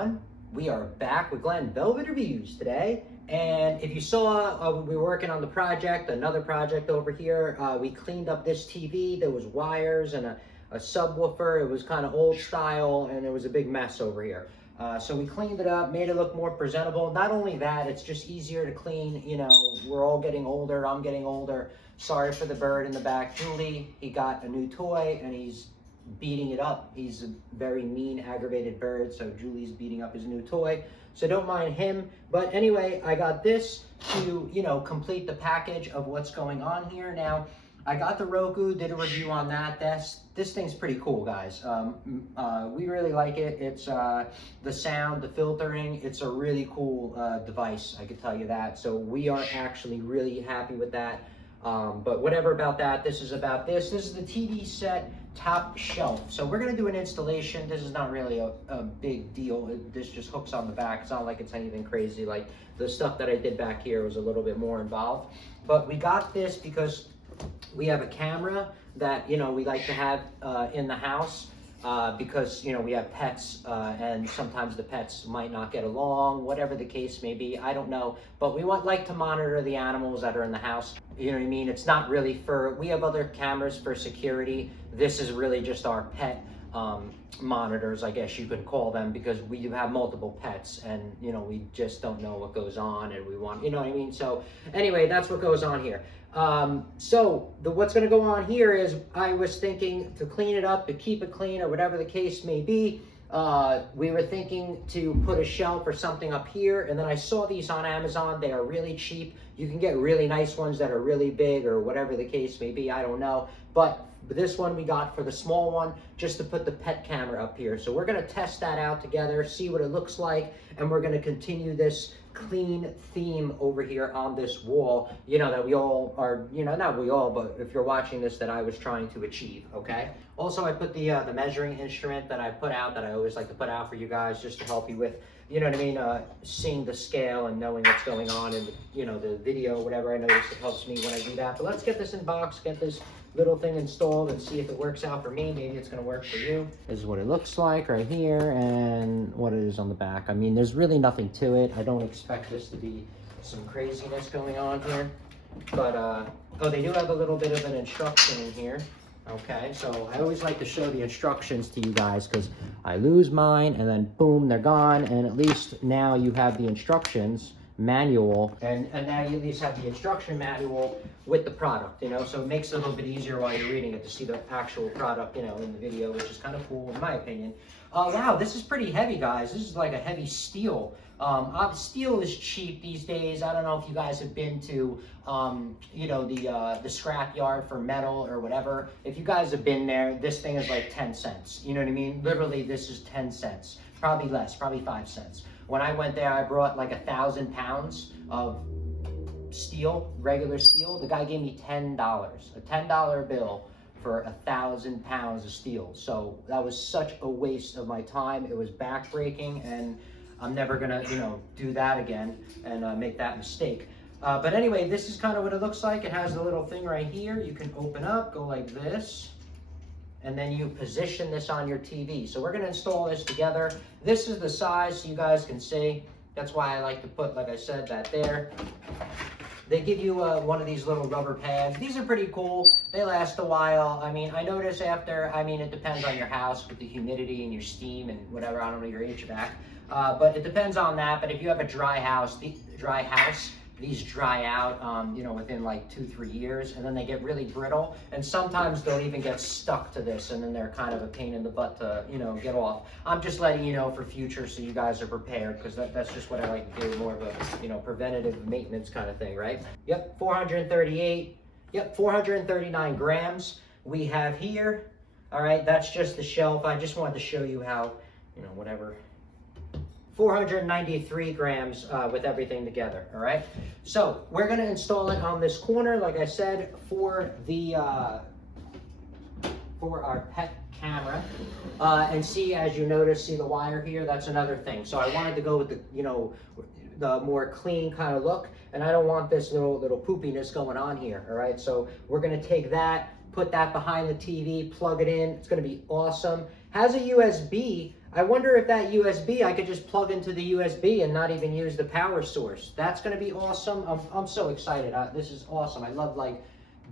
everyone. We are back with Glenn Velvet Reviews today. And if you saw, we were working on the project, another project over here. We cleaned up this TV. There was wires and a subwoofer. It was kind of old style and it was a big mess over here. So we cleaned it up, made it look more presentable. Not only that, it's just easier to clean. You know, we're all getting older. I'm getting older. Sorry for the bird in the back. Julie, he got a new toy and he's beating it up. He's a very mean, aggravated bird, so Julie's beating up his new toy. So don't mind him. But anyway, I got this to, you know, complete the package of what's going on here. Now, I got the Roku, did a review on that. This thing's pretty cool, guys. We really like it. It's the sound, the filtering. It's a really cool device, I can tell you that. So we are actually really happy with that. But whatever about that, this is about this. This is the TV set top shelf. So we're going to do an installation. This is not really a big deal. This just hooks on the back. It's not like it's anything crazy. Like the stuff that I did back here was a little bit more involved. But we got this because we have a camera that, you know, we like to have in the house. Because, you know, we have pets and sometimes the pets might not get along, whatever the case may be, I don't know. But we like to monitor the animals that are in the house. You know what I mean? It's not really for, we have other cameras for security. This is really just our pet monitors, I guess you could call them, because we do have multiple pets and, you know, we just don't know what goes on and we want, you know what I mean? So anyway, that's what goes on here. What's going to go on here is I was thinking to clean it up, to keep it clean or whatever the case may be. We were thinking to put a shelf or something up here, and then I saw these on Amazon. They are really cheap. You can get really nice ones that are really big or whatever the case may be. I don't know. But this one we got for the small one, just to put the pet camera up here. So we're going to test that out together, see what it looks like, and we're going to continue this clean theme over here on this wall, you know, that we all are, you know, not we all, but if you're watching this, that I was trying to achieve, okay? Also, I put the measuring instrument that I put out, that I always like to put out for you guys, just to help you with, you know what I mean, seeing the scale and knowing what's going on in, you know, the video, whatever. I notice it helps me when I do that. But let's get this in box, get this little thing installed and see if it works out for me. Maybe it's going to work for you. This is what it looks like right here and what it is on the back. I mean, there's really nothing to it. I don't expect this to be some craziness going on here. But, oh, they do have a little bit of an instruction in here. Okay, so I always like to show the instructions to you guys because I lose mine and then boom, they're gone. And at least now you have the instructions manual, and now you at least have the instruction manual with the product, you know, so it makes it a little bit easier while you're reading it to see the actual product, you know, in the video, which is kind of cool in my opinion. Wow, this is pretty heavy, guys. This is like a heavy steel. Steel is cheap these days. I don't know if you guys have been to, you know, the scrap yard for metal or whatever. If you guys have been there, this thing is like 10 cents. You know what I mean? Literally, this is 10 cents. Probably less, probably 5 cents. When I went there, I brought like 1,000 pounds of steel, regular steel. The guy gave me $10, a $10 bill for 1,000 pounds of steel. So that was such a waste of my time. It was backbreaking, and I'm never gonna, you know, do that again and make that mistake. But anyway, this is kind of what it looks like. It has the little thing right here. You can open up, go like this, and then you position this on your TV. So we're gonna install this together. This is the size so you guys can see. That's why I like to put, like I said, that there. They give you one of these little rubber pads. These are pretty cool. They last a while. I mean, I notice after, I mean, it depends on your house with the humidity and your steam and whatever, I don't know, your HVAC. But it depends on that. But if you have a dry house, these dry out, you know, within like 2-3 years, and then they get really brittle. And sometimes they'll even get stuck to this, and then they're kind of a pain in the butt to, you know, get off. I'm just letting you know for future so you guys are prepared, because that's just what I like to do, more of a, you know, preventative maintenance kind of thing, right? Yep, 438, yep, 439 grams we have here. All right, that's just the shelf. I just wanted to show you how, you know, whatever. 493 grams with everything together, all right? So we're gonna install it on this corner, like I said, for the for our pet camera. And see, as you notice, see the wire here? That's another thing. So I wanted to go with the, you know, the more clean kind of look, and I don't want this little poopiness going on here, all right? So we're gonna take that, put that behind the TV, plug it in. It's gonna be awesome. Has a USB I wonder if that USB, I could just plug into the USB and not even use the power source. That's going to be awesome. I'm so excited. This is awesome. I love like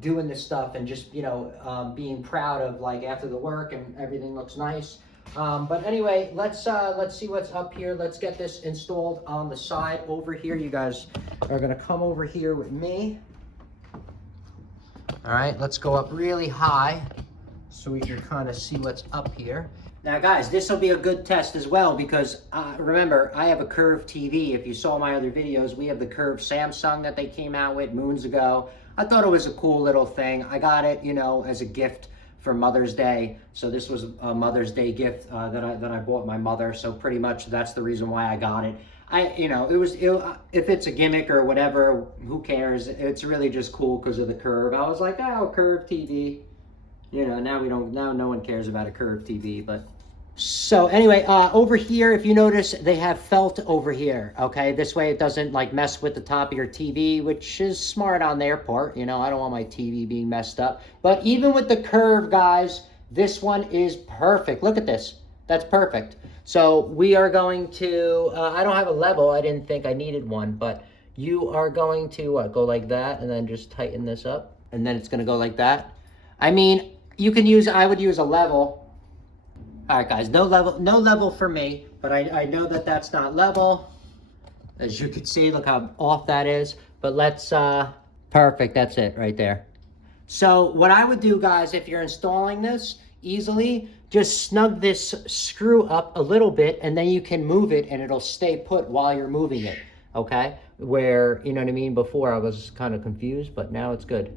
doing this stuff and just, you know, being proud of like after the work and everything looks nice. But anyway, let's see what's up here. Let's get this installed on the side over here. You guys are going to come over here with me. All right, let's go up really high so we can kind of see what's up here. Now guys, this will be a good test as well because remember, I have a curved TV. If you saw my other videos, we have the curved Samsung that they came out with moons ago. I thought it was a cool little thing. I got it, you know, as a gift for Mother's Day. So this was a Mother's Day gift that I bought my mother. So pretty much that's the reason why I got it. You know, if it's a gimmick or whatever, who cares? It's really just cool because of the curve. I was like, oh, curved TV. You know, now no one cares about a curved TV, but. So anyway, over here, if you notice, they have felt over here, okay? This way it doesn't like mess with the top of your TV, which is smart on their part. You know, I don't want my TV being messed up. But even with the curve, guys, this one is perfect. Look at this. That's perfect. So we are going to, I don't have a level. I didn't think I needed one, but you are going to go like that and then just tighten this up. And then it's going to go like that. I mean, you can use, I would use a level. All right, guys, no level for me, but I know that that's not level. As you can see, look how off that is. But let's, perfect, that's it right there. So what I would do, guys, if you're installing this easily, just snug this screw up a little bit, and then you can move it, and it'll stay put while you're moving it, okay? Where, you know what I mean, before I was kind of confused, but now it's good.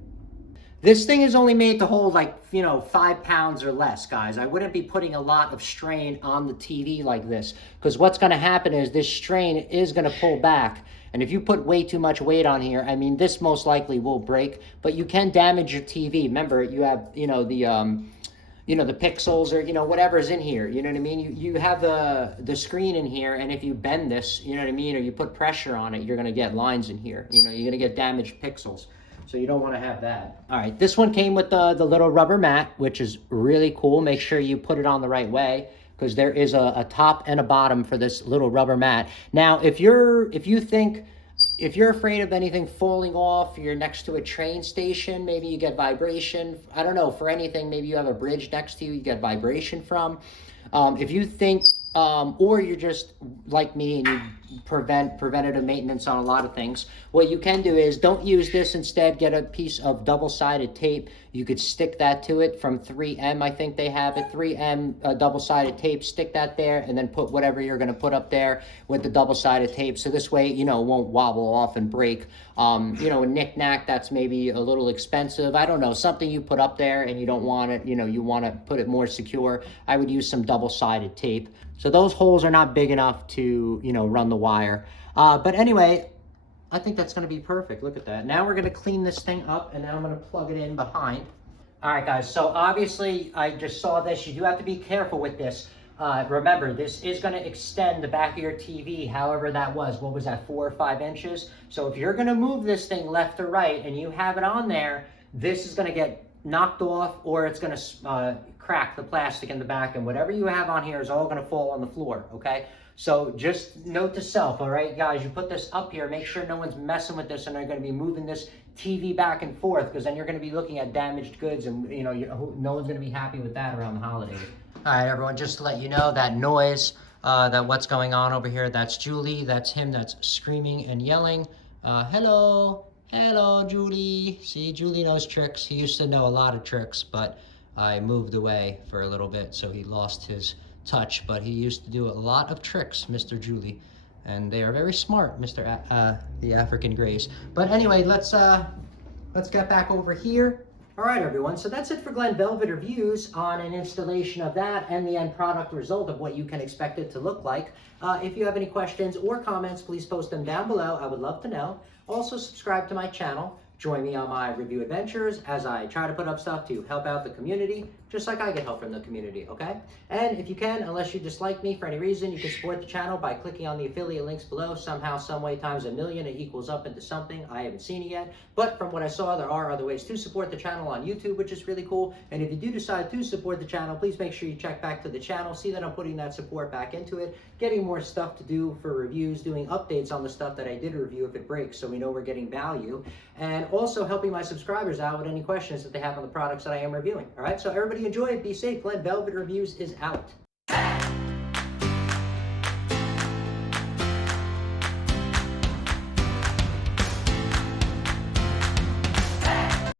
This thing is only made to hold like, you know, 5 pounds or less, guys. I wouldn't be putting a lot of strain on the TV like this because what's going to happen is this strain is going to pull back. And if you put way too much weight on here, I mean, this most likely will break, but you can damage your TV. Remember, you have, you know, the pixels or, you know, whatever's in here. You know what I mean? You have the screen in here, and if you bend this, you know what I mean, or you put pressure on it, you're going to get lines in here. You know, you're going to get damaged pixels. So you don't want to have that. All right, this one came with the little rubber mat, which is really cool. Make sure you put it on the right way because there is a top and a bottom for this little rubber mat. Now, if you're afraid of anything falling off, you're next to a train station, maybe you get vibration. I don't know, for anything, maybe you have a bridge next to you, you get vibration from. If you think, or you're just like me and you preventative maintenance on a lot of things, what you can do is don't use this. Instead, get a piece of double-sided tape. You could stick that to it from 3M. I think they have it. 3M double-sided tape. Stick that there and then put whatever you're going to put up there with the double-sided tape. So this way, you know, it won't wobble off and break. You know, a knick-knack that's maybe a little expensive. I don't know, something you put up there and you don't want it, you know, you want to put it more secure. I would use some double-sided tape. So those holes are not big enough to, you know, run the wire. But anyway, I think that's going to be perfect. Look at that. Now we're going to clean this thing up, and then I'm going to plug it in behind. All right, guys. So obviously, I just saw this. You do have to be careful with this. Remember, this is going to extend the back of your TV, however that was. What was that, 4 or 5 inches? So if you're going to move this thing left or right, and you have it on there, this is going to get knocked off, or it's going to crack the plastic in the back, and whatever you have on here is all going to fall on the floor, okay? So just note to self, all right, guys, you put this up here, make sure no one's messing with this and they're going to be moving this TV back and forth, because then you're going to be looking at damaged goods, and you know, no one's going to be happy with that around the holidays. All right, everyone, just to let you know, that noise, that what's going on over here, that's Julie, that's him, that's screaming and yelling. Hello, Julie. See, Julie knows tricks. He used to know a lot of tricks, but I moved away for a little bit, so he lost his touch, but he used to do a lot of tricks, Mr. Julie, and they are very smart, the African Greys. But anyway, let's get back over here. All right, everyone, so that's it for Glen Velvet Reviews on an installation of that and the end product result of what you can expect it to look like. If you have any questions or comments, please post them down below. I would love to know. Also, subscribe to my channel. Join me on my review adventures as I try to put up stuff to help out the community. just like I get help from the community, okay? And if you can, unless you dislike me for any reason, you can support the channel by clicking on the affiliate links below. Somehow, some way, times a million, it equals up into something. I haven't seen it yet, but from what I saw, there are other ways to support the channel on YouTube, which is really cool. And if you do decide to support the channel, please make sure you check back to the channel, see that I'm putting that support back into it, getting more stuff to do for reviews, doing updates on the stuff that I did review if it breaks, so we know we're getting value, and also helping my subscribers out with any questions that they have on the products that I am reviewing. All right, so everybody enjoy it, be safe. Glenn Velvet Reviews is out.